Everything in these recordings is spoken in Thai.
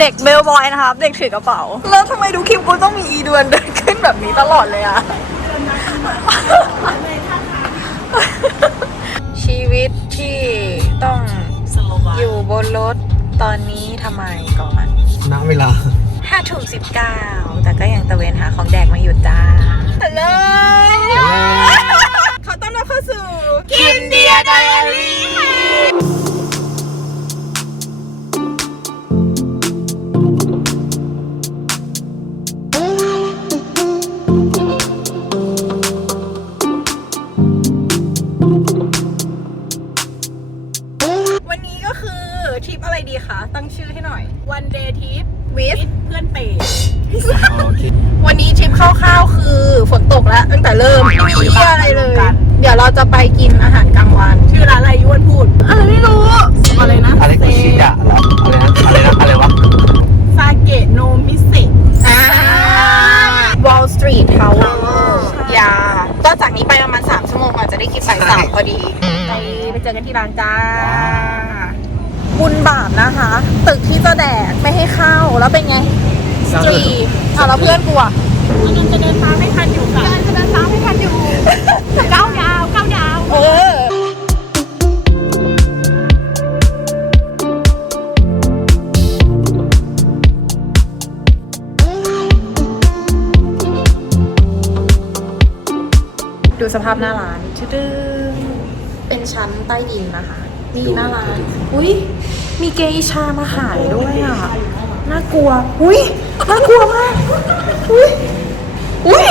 เด็กเบลบอยนะครับเด็กถือกระเป๋า แล้วทำไมดูคลิปกูต้องมีอีดวนเดินขึ้นแบบนี้ตลอดเลยอะชีวิตที่ต้องอยู่บนรถตอนนี้ทำไมก่อนณเวลาห้าทุ่มสิบเก้าแต่ก็ยังตะเวนหาของแดกไมาหยุดจ้าฮัลโหลขอต้อนรับเข้าสู่กินเดียได อทริปอะไรดีคะ ตั้งชื่อให้หน่อย วันเดย์ทิปวิสเพื่อนเปย์โอเค วันนี้ทริปคร่าวๆคือฝนตกแล้วตั้งแต่เริ่มไม่มีเหี้ยอะไรเลย เดี๋ยวเราจะไปกินอาหารกลางวัน ชื่อร้านอะไรยวนพูดอะไรไม่รู้อะไรนะอะไรกุชิดะเหรออะไรนะอะไรนะอะไรวะซาเกะโนมิเซะอ่า Wall Street Tower ยาก็จากนี้ไปประมาณ3ชั่วโมงอาจจะได้กินบ่ายสามพอดีไปไปเจอกันที่ร้านจ้า บุญบาปนะคะ ตึกที่จะแดกไม่ให้เข้าแล้วเป็นไงสตรีทอะแล้วเพื่อนกูอะกำลังจะเดินทางไม่ทันอยู่ค่ะกำลังจะเดินทางไม่ทันอยู่ก้าวยาวก้าวยาวเออดูสภาพหน้าร้านชึดึงเป็นชั้นใต้ดินนะคะ นี่หน้าร้านอุ้ยมีเกย์ชามาขายด้วยอะ น่ากลัว อุ้ยน่ากลัวมาก อุ้ยอุ้ย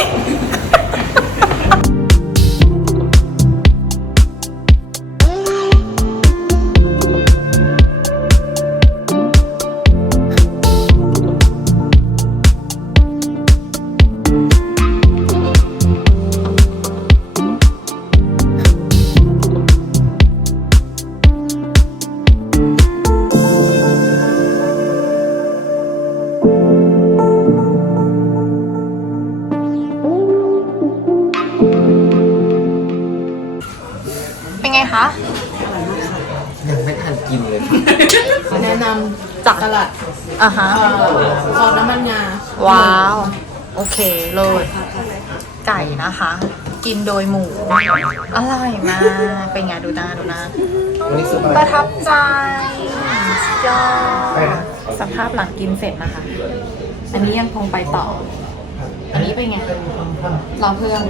จากำตลาดอะฮะซอสน้ำมันงาว้าว โอเคเลยไก่นะคะ กินโดยหมู อร่อยมาก เป็นไงดูหน้าดูหน้า วันนี้ซุปอะไรประทับใจสุดยอไปดนะสภาพหลังกินเสร็จนะคะ อันนี้ยังคงไปต่อ อันนี้เป็นไงรอเพื่อน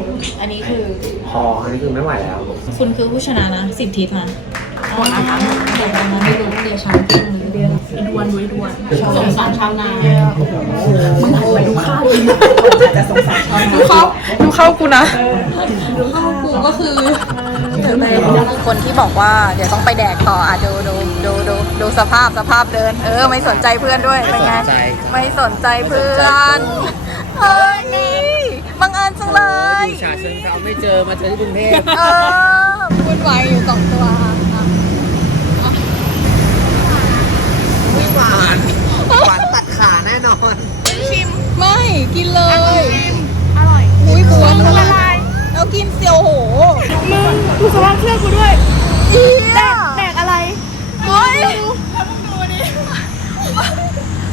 อันนี้คือ พออันนี้คือไม่ไหวแล้วคุณคือผู้ชนะนะสิบทิศนะหมดนะคะเดี๋ยวนะไม่รู้เดี๋ยวช้างกินเดียวอีดวนด้วยดวนสงสารชาวนามึงหันไปดูข้าวจะสงสารชาวดูข้าวดูข้าวกูนะดูข้าวกูก็คือ คนที่บอกว่าเดี๋ยวต้องไปแดกต่ออะดูดูดูดูดูสภาพสภาพเดิน เออ ไม่สนใจเพื่อนด้วยเป็นไงไม่สนใจไม่สนใจเพื่อนเฮ้ยบังเอิญจังเลยฉาเชิงเซาไม่เจอมาเจอที่กรุงเทพเออวุ่นวายอยู่สองตัวอะไม่หวานหวานตัดขาแน่นอนชิมไม่กินเลยอร่อยอุ้ยบัว มึงละลาย แล้วกินเซียวโห มึงดูสภา พเสื้อกูด้วยอีแดแดกอะไรเฮ้ย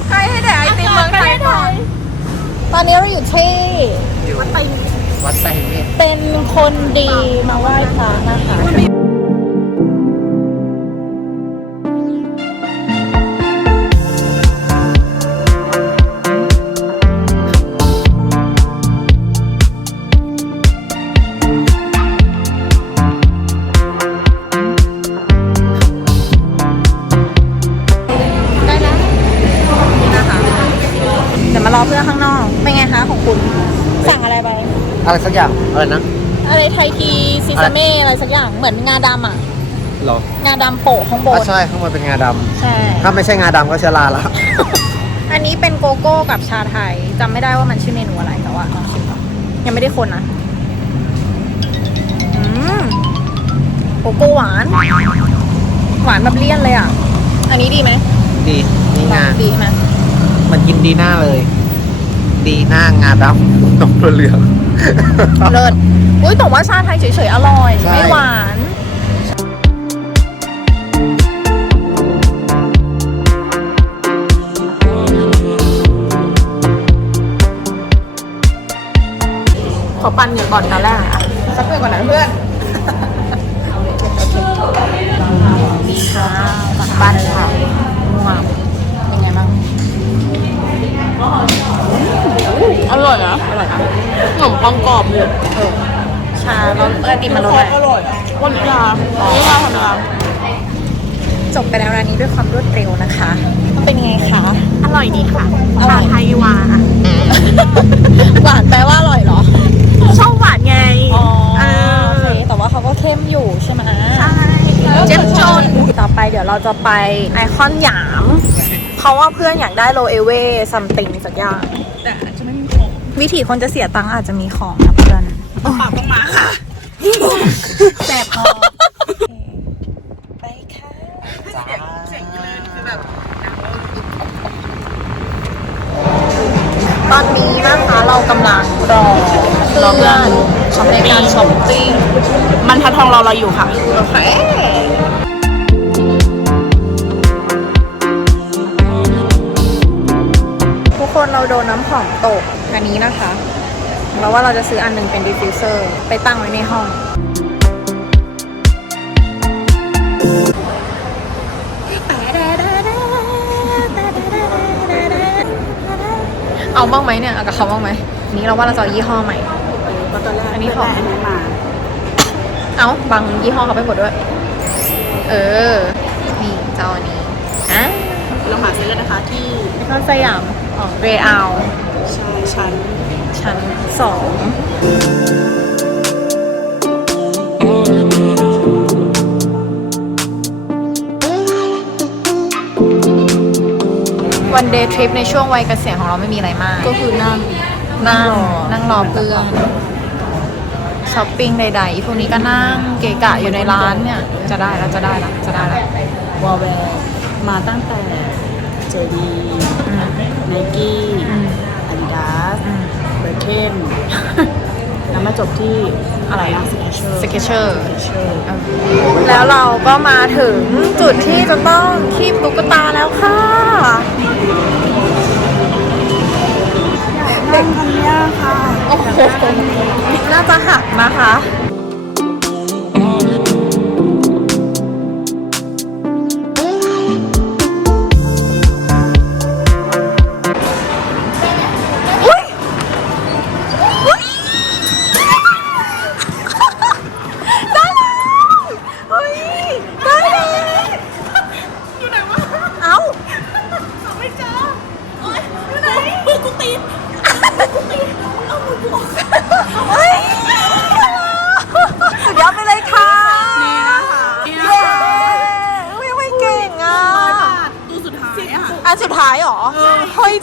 ใครให้แดกไอติมเมืองไทยก่อนตอนนี้เราอยู่ที่วัดไตวัดไตรเมตรเป็นคนดีมาไหว้พระนะคะ คะของคุณ สั่งอะไรไป อะไรสักอย่างอะไรนะอะไรไทยทีซิซาเม่อะไรสักอย่างเหมือนงาดำอะหรองาดำโปะข้างบอะนใช่ข้างบนเป็นงาดใช่ำถ้าไม่ใช่งาดำก็เชื้อราละ อันนี้เป็นโกโก้กับชาไทยจำไม่ได้ว่ามันชื่อเมนูอะไรแต่ว่าลองชิมก่อนยังไม่ได้คนนะอืมโกโก้หวาน หวานแบบเลี่ยนเลยอะ อันนี้ดีไหมดีนี่งาดีไหมมันกินดีหน้าเลยีหน้างาดำนมตัวเหลือง เลิศอุ้ยแต่ว่าชาไทยเฉยๆ อร่อยไม่หวาน ขอปั่นเหงื่อก่อนตาล่าอะสักเพื่อก่อนนะเพื่อน มีค่ะปั่นค่ะง่วงเป็นไงบ้าง อร่อยนะอร่อยนะขนมปังกรอบเลยเออชาเราเออติมมันรสอะไรอร่อยวันนี้ลาวันนี้ลาธรรมดาจบไปแล้วร้านนี้ด้วยความรวดเร็วนะคะ เป็นไงคะ อร่อยดีค่ะอร่อยชาไทยวาหวานแปลว่าอร่อยเหรอ ชอบหวานไง อ๋อเออโอเคแต่ว่าเขาก็เข้มอยู่ใช่ไหมใช่เจ็บจน ต่อไปเดี๋ยวเราจะไปไอคอนหยาม เขาว่าเพื่อนอยากได้โลเอเวซัมติงสักอย่าง แต่อาจจะไม่มีของ วิธีคนจะเสียตังค์อาจจะมีของนะเพื่อนปากต้องมาค่ะแสบคอไปค่ะจ้าคือแบบตอนนี้นะคะเรากำลังรอเพื่อนช็อปในการช้อปปิ้งมันทัดทองรอเราอยู่ค่ะโอเค คนเราโดนน้ำหอมตกอันนี้นะคะเราว่าเราจะซื้ออันหนึงเป็นดิฟฟิวเซอร์ไปตั้งไว้ในห้อง เอาบ้างไหมเนี่ย เอากับเขาบ้างไหมนี้เราว่าเราจะเอายี่ห้อใหม่ก็ตอนแรกอันนี้ของอันนี้มา เอาบางยี่ห้อเขาไปหมดด้วย เออ นี่เจ้าอันนี้อะเราหาซื้อกันนะคะที่ข้าวสยาม ของเรอัลชายชั้นชั้นสองวันเดย์ทริปในช่วงวัยเกษียณของเราไม่มีอะไรมาก ก็คือนั่งนั่งนั่งรอเพื่อนช้อปปิ้งใดๆพวกนี้ก็นั่งเกะกะอยู่ในร้านเนี่ย จะได้แล้วจะได้แล้วจะได้แล้ววอลแวร์มาตั้งแต่ เจดีอืมไนกี้อืมอาดิดาสอืมเบอร์เคนแล้วมาจบที่อะไรนะสเกเชอร์สเกเชอร์เชอร์แล้วเราก็มาถึงจุดที่จะต้องคีบตุ๊กตาแล้วค่ะเด็กคนนี้ค่ะ โอ้โหน่าจะหักนะคะ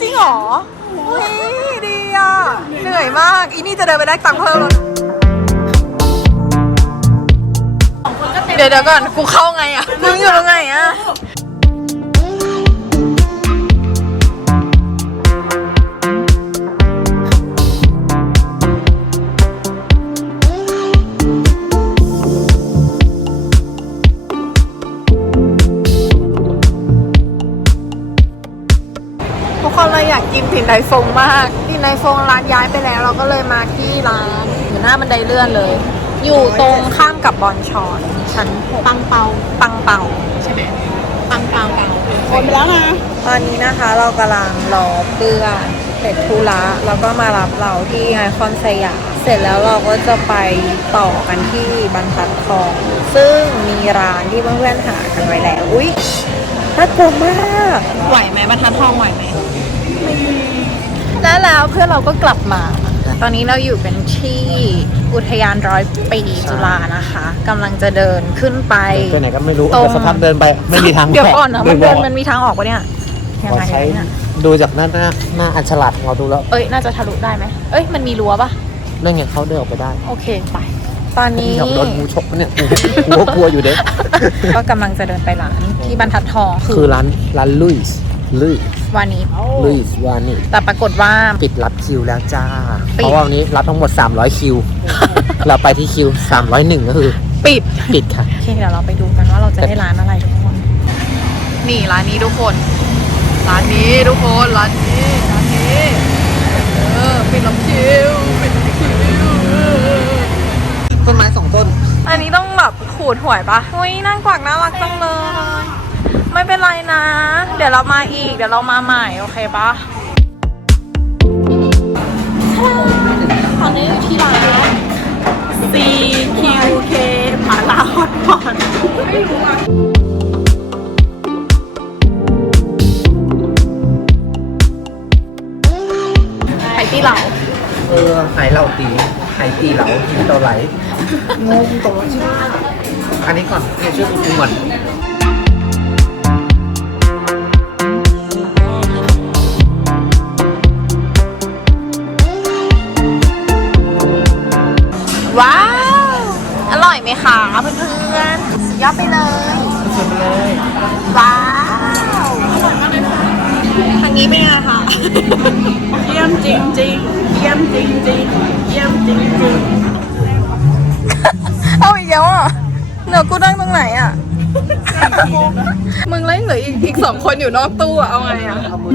ริงเหรอเฮ้ยดีอะ เหนื่อยมาก อีนี่จะเดินไปได้ตังค์เพิ่มแล้วนะเดี๋ยวเดี๋ยวก่อน กูเข้าไงอะ มึงอยู่ตรงไหนอะ อยากกินผินไดฟงมากผินไดฟงร้านย้ายไปแล้ว เราก็เลยมาที่ร้านอยู่หน้าบันไดเลื่อนเลย อยู่ตรงข้ามกับบอลชอนชั้นหกปังเปาปังเป่าใช่ไหมปังเปาโอนไปแล้วนะตอนนี้นะคะเรากำลังรอเพื่อนเสร็จธุระแล้วก็มารับเราที่ไอคอนสยามเสร็จแล้วเราก็จะไปต่อกันที่บรรทัดทอง ซึ่งมีร้านที่เพื่อนๆหากันไว้แล้วอุ๊ยน่ากลัวมาก ไหวไหมบรรทัดทองไหวไหม แล้วแล้วเพื่อนเราก็กลับมา ตอนนี้เราอยู่เป็นที่อุทยานร้อยปีจุฬานะคะกำลังจะเดินขึ้นไปไปไหนก็ไม่รู้ตรงแต่สักพักเดินไปไม่มีทางเดี๋ยวก่อนนะมันบเดิอนกมันมีทางออกปะเนี่ยยังเราไงใช้เนี่ยดูจากหน้าหน้าหน้าอันฉลาดของเราดูแล้ว เอ้ยน่าจะทะลุได้ไหมเอ้ยมันมีรั้วปะนั่นไงเขาเดินออกไปได้ โอเคไป ตอนนี้อยากโดนงูฉกปะเนี่ยกูก็กลัวอยู่เด็กก็กำลังจะเดินไปร้านที่บรรทัดทองคือร้านร้านลุยส์ลุยส์ วันนี้ลุยส์วานี่แต่ปรากฏว่า ปิดรับคิวแล้วจ้า ปิด เพราะว่าวันนี้รับทั้งหมด 300 คิว เราไปที่คิว 301 ก็คือ ปิด ปิดค่ะ โอเคเดี๋ยวเราไปดูกันว่าเราจะได้ร้านอะไรทุกคน นี่ร้านนี้ทุกคน ร้านนี้ทุกคนร้านนี้ร้านนี้เออปิดรับคิวปิดรับคิวต้นไม้สองต้น อันนี้ต้องแบบขูดหวยปะอุ้ยนางกวักน่ารักจังเลย ไม่เป็นไรนะ เดี๋ยวเรามาอีก เดี๋ยวเรามาใหม่ โอเคปะตอนนี้อยู่ที่ร้าน CQK หมาลาฮอตพอตไม่รู้อะไข่ตีเหลาเออไหเหล่าตีไหตีเหลากินเตาไหลงงตรงชื่ออันนี้ก่อนเนี่ยชื่อคุณก่อน อร่อยไหมคะเพื่อนๆสุดยอดไปเลยสุดเลยว้าวทางนี้เป็นไงคะเยี่ยมจริงจริงเยี่ยมจริงจริงเยี่ยมจริงจริงเอาอีกแล้วอะเดี๋ยวกูนั่งตรงไหนอะมึงเล่นเหลืออีกอีกสองคนอยู่นอกตู้อะเอาไงอะเอามือ